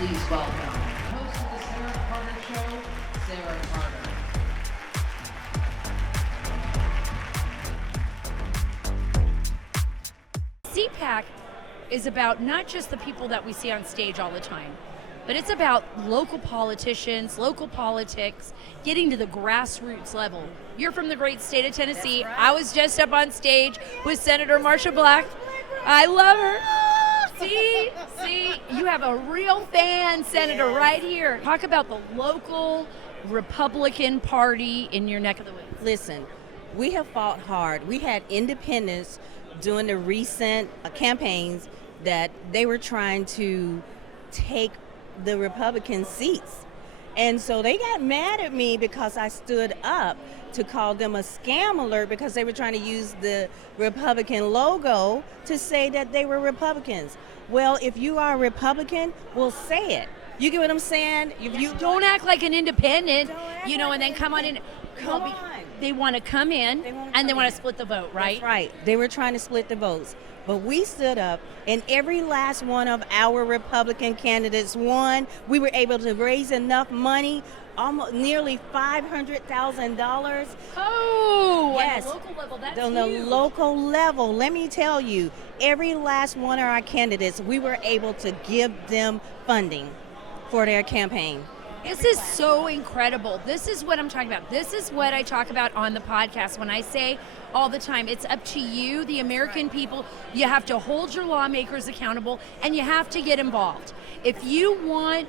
Please welcome the host of the Sara Carter Show, Sara Carter. Cpac is about not just the people that we see on stage all the time, but it's about local politicians, local politics, getting to the grassroots level. You're from the great state of Tennessee. Right. I was just up on stage with Senator Marsha Black. I love her. See, you have a real fan, Senator, right here. Talk about the local Republican Party in your neck of the woods. Listen, we have fought hard. We had independents during the recent campaigns that they were trying to take the Republican seats. And so they got mad at me because I stood up to call them a scam alert because they were trying to use the Republican logo to say that they were Republicans. Well, if you are a Republican, well, say it. You get what I'm saying? If you Don't act like an independent, act and like then come on in. Come on. They want to come in and they want to split the vote, right? That's right. They were trying to split the votes. But we stood up, and every last one of our Republican candidates won. We were able to raise enough money, almost nearly $500,000. Oh, Yes. on the local level, that's On the huge. local level, let me tell you, every last one of our candidates, we were able to give them funding for their campaign. This is so incredible. This is what I'm talking about. This is what I talk about on the podcast when I say all the time, it's up to you, the American people. You have to hold your lawmakers accountable and you have to get involved. If you want,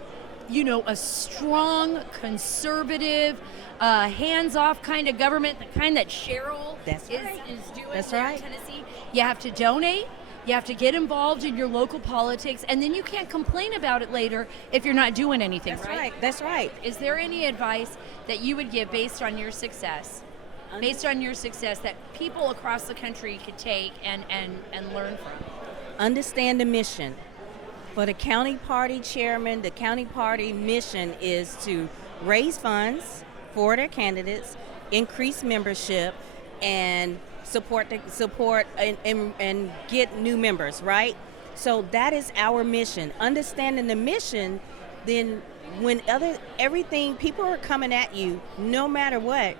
a strong, conservative, hands-off kind of government, the kind that Cheryl That's right. is doing That's there right. in Tennessee, you have to donate. You have to get involved in your local politics, and then you can't complain about it later if you're not doing anything, That's right? right. That's right. Is there any advice that you would give based on your success, that people across the country could take and learn from? Understand the mission. For the county party chairman, the county party mission is to raise funds for their candidates, increase membership, and support and get new members, right? So that is our mission. Understanding the mission, then when everything people are coming at you, no matter what,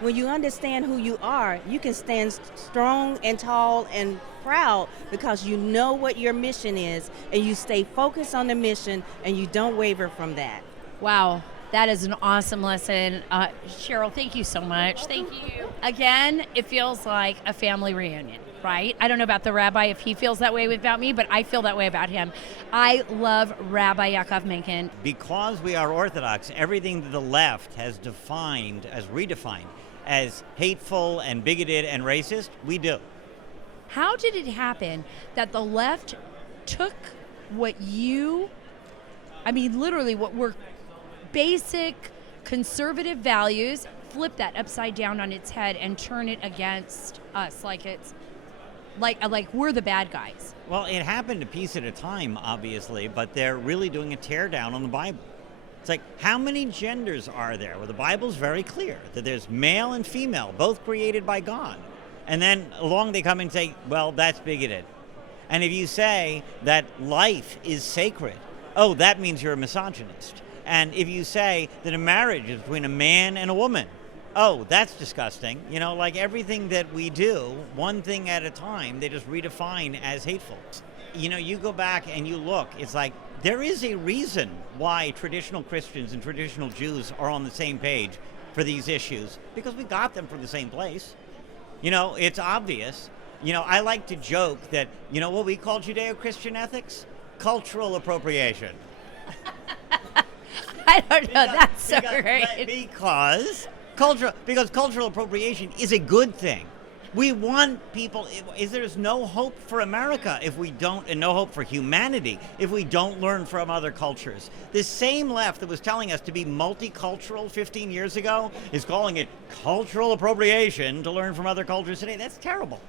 when you understand who you are, you can stand strong and tall and proud because you know what your mission is and you stay focused on the mission and you don't waver from that. Wow, that is an awesome lesson. Cheryl, thank you so much. Thank you. Again, it feels like a family reunion, right? I don't know about the Rabbi if he feels that way about me, but I feel that way about him. I love Rabbi Yaakov Menken. Because we are Orthodox, everything that the left has redefined as hateful and bigoted and racist, we do. How did it happen that the left took literally what were basic conservative values, flip that upside down on its head and turn it against us like it's like we're the bad guys? Well, it happened a piece at a time, obviously, but they're really doing a teardown on the Bible. It's like, how many genders are there? Well, the Bible's very clear that there's male and female, both created by God. And then along they come and say, well, that's bigoted. And if you say that life is sacred, oh, that means you're a misogynist. And if you say that a marriage is between a man and a woman, oh, that's disgusting. Like everything that we do, one thing at a time, they just redefine as hateful. You go back and you look, it's like there is a reason why traditional Christians and traditional Jews are on the same page for these issues, because we got them from the same place. It's obvious. I like to joke that, what we call Judeo-Christian ethics? Cultural appropriation. I don't know. That's so great. Because cultural appropriation is a good thing. We want people. There's no hope for America if we don't, and no hope for humanity if we don't learn from other cultures. The same left that was telling us to be multicultural 15 years ago is calling it cultural appropriation to learn from other cultures today. That's terrible.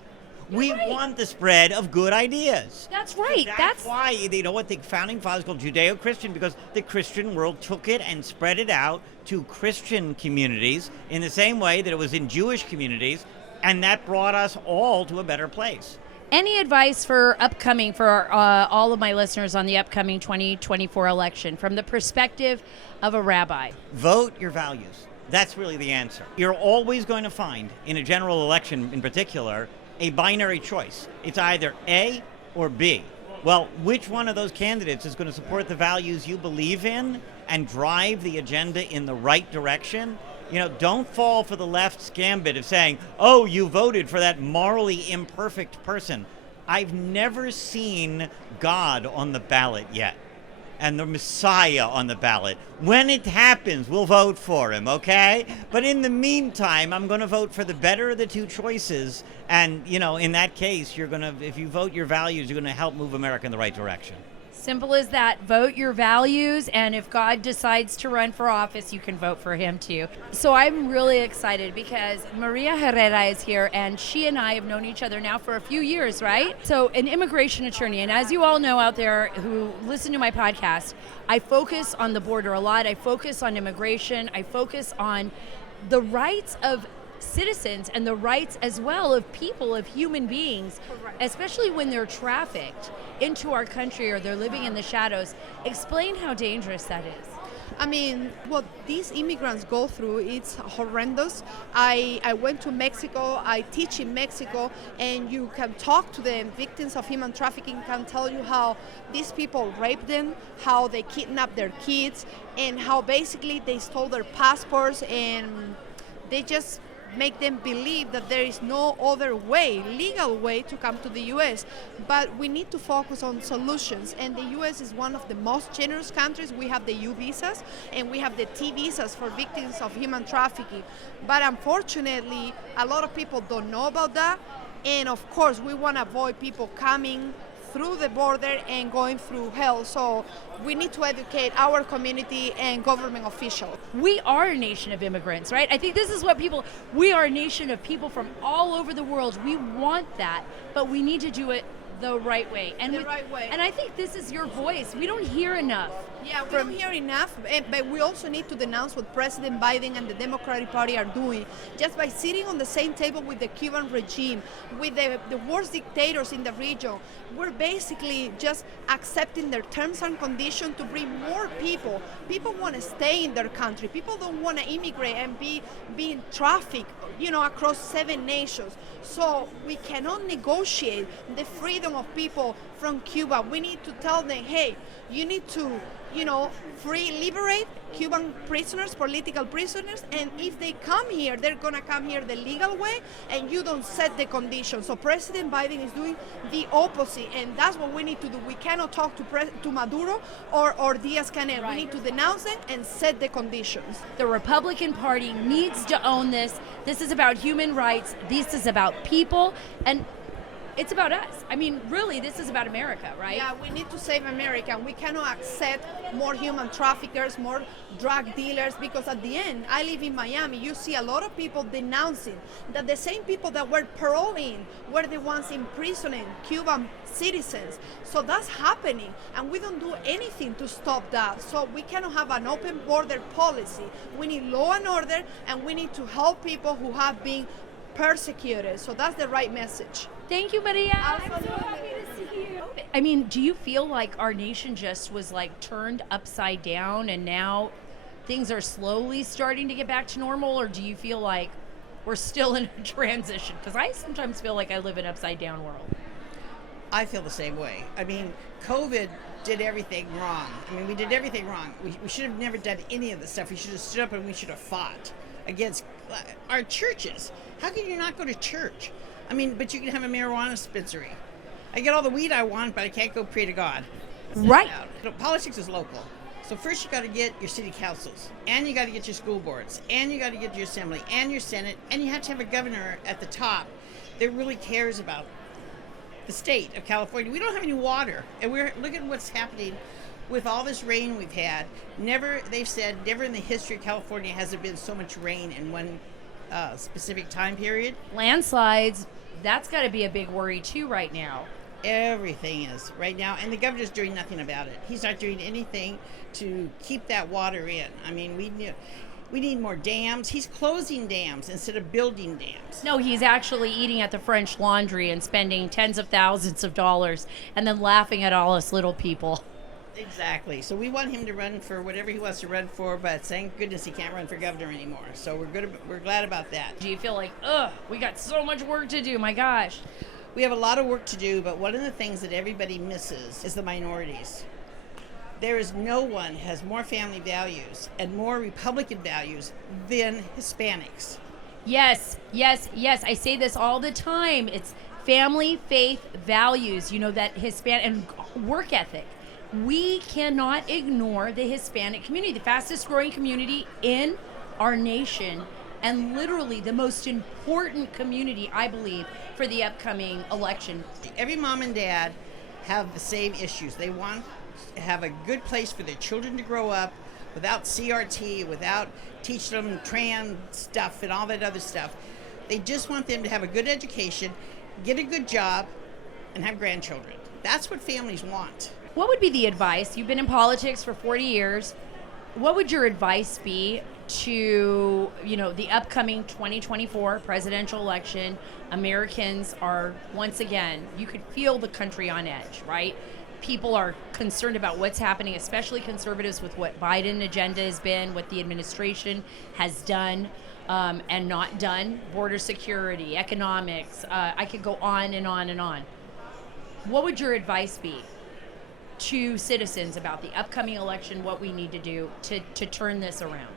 We want the spread of good ideas. That's right. That's why, what the founding fathers called Judeo-Christian, because the Christian world took it and spread it out to Christian communities in the same way that it was in Jewish communities, and that brought us all to a better place. Any advice for all of my listeners on the upcoming 2024 election from the perspective of a rabbi? Vote your values. That's really the answer. You're always going to find, in a general election in particular, a binary choice. It's either A or B. Well, which one of those candidates is going to support the values you believe in and drive the agenda in the right direction? Don't fall for the left's gambit of saying, oh, you voted for that morally imperfect person. I've never seen God on the ballot yet, and the Messiah on the ballot. When it happens, we'll vote for him, okay? But in the meantime, I'm going to vote for the better of the two choices. And, in that case, if you vote your values, you're going to help move America in the right direction. Simple as that. Vote your values, and if God decides to run for office, you can vote for him too. So I'm really excited because María Herrera is here, and she and I have known each other now for a few years, right? So an immigration attorney, and as you all know out there who listen to my podcast, I focus on the border a lot. I focus on immigration. I focus on the rights of citizens and the rights as well of people, of human beings, especially when they're trafficked into our country or they're living in the shadows. Explain how dangerous that is. I mean, what these immigrants go through, it's horrendous. I went to Mexico, I teach in Mexico, and you can talk to them. Victims of human trafficking can tell you how these people rape them, how they kidnap their kids, and how basically they stole their passports, and they just make them believe that there is no other way, legal way, to come to the U.S. But we need to focus on solutions, and the U.S. is one of the most generous countries. We have the U visas, and we have the T visas for victims of human trafficking. But unfortunately, a lot of people don't know about that, and of course, we want to avoid people coming through the border and going through hell. So we need to educate our community and government officials. We are a nation of immigrants, right? I think this is what we are a nation of people from all over the world. We want that, but we need to do it the right way. And right way. And I think this is your voice. We don't hear enough. Yeah, we don't hear enough, but we also need to denounce what President Biden and the Democratic Party are doing. Just by sitting on the same table with the Cuban regime, with the worst dictators in the region, we're basically just accepting their terms and conditions to bring more people. People want to stay in their country. People don't want to immigrate and be being trafficked, across 7 nations. So we cannot negotiate the freedom of people from Cuba. We need to tell them, hey, you need to, liberate Cuban prisoners, political prisoners, and if they come here, they're going to come here the legal way, and you don't set the conditions. So President Biden is doing the opposite, and that's what we need to do. We cannot talk to Maduro or Diaz-Canel. Right. We need to denounce them and set the conditions. The Republican Party needs to own this. This is about human rights. This is about people, and it's about us. I mean, really, this is about America, right? Yeah, we need to save America. We cannot accept more human traffickers, more drug dealers, because at the end, I live in Miami. You see a lot of people denouncing that the same people that were paroling were the ones imprisoning Cuban citizens. So that's happening, and we don't do anything to stop that. So we cannot have an open border policy. We need law and order, and we need to help people who have been persecuted. So that's the right message. Thank you, María. I'm so Absolutely. happy to see you. I mean, do you feel like our nation just was turned upside down and now things are slowly starting to get back to normal, or do you feel like we're still in a transition? Because I sometimes feel like I live in an upside down world. I feel the same way. I mean, COVID did everything wrong. We did everything wrong. We should have never done any of this stuff. We should have stood up and we should have fought against our churches. How can you not go to church? But you can have a marijuana dispensary. I get all the weed I want, but I can't go pray to God. Right. Politics is local. So first you got to get your city councils, and you got to get your school boards, and you got to get your assembly, and your senate, and you have to have a governor at the top that really cares about the state of California. We don't have any water, and look at what's happening with all this rain we've had. They've said, never in the history of California has there been so much rain in one specific time period. Landslides, that's got to be a big worry too right now. Everything is right now, and the governor's doing nothing about it. He's not doing anything to keep that water in. We knew We need more dams. He's closing dams instead of building dams. No, he's actually eating at the French Laundry and spending tens of thousands of dollars and then laughing at all us little people. Exactly. So we want him to run for whatever he wants to run for, but thank goodness he can't run for governor anymore. So we're glad about that. Do you feel like, ugh, we got so much work to do, my gosh? We have a lot of work to do, but one of the things that everybody misses is the minorities. There is no one has more family values and more Republican values than Hispanics. Yes, yes, yes. I say this all the time. It's family, faith, values, you know, that Hispanic and work ethic. We cannot ignore the Hispanic community, the fastest growing community in our nation, and literally the most important community, I believe, for the upcoming election. Every mom and dad have the same issues. They want to have a good place for their children to grow up without CRT, without teaching them trans stuff and all that other stuff. They just want them to have a good education, get a good job, and have grandchildren. That's what families want. What would be the advice? You've been in politics for 40 years. What would your advice be to, you know, the upcoming 2024 presidential election? Americans are, once again, you could feel the country on edge, right? People are concerned about what's happening, especially conservatives, with what Biden agenda has been, what the administration has done and not done, border security, economics. I could go on and on and on. What would your advice be to citizens about the upcoming election, what we need to do to turn this around?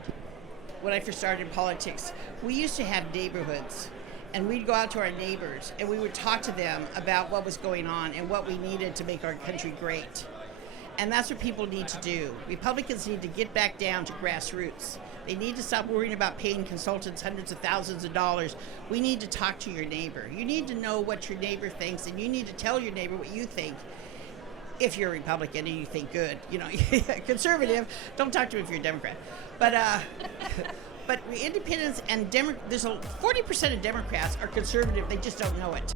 When I first started in politics, we used to have neighborhoods, and we'd go out to our neighbors and we would talk to them about what was going on and what we needed to make our country great. And that's what people need to do. Republicans need to get back down to grassroots. They need to stop worrying about paying consultants hundreds of thousands of dollars. We need to talk to your neighbor. You need to know what your neighbor thinks, and you need to tell your neighbor what you think. If you're a Republican and you think good, you know, conservative, don't talk to him if you're a Democrat. But independents and there's 40% of Democrats are conservative. They just don't know it.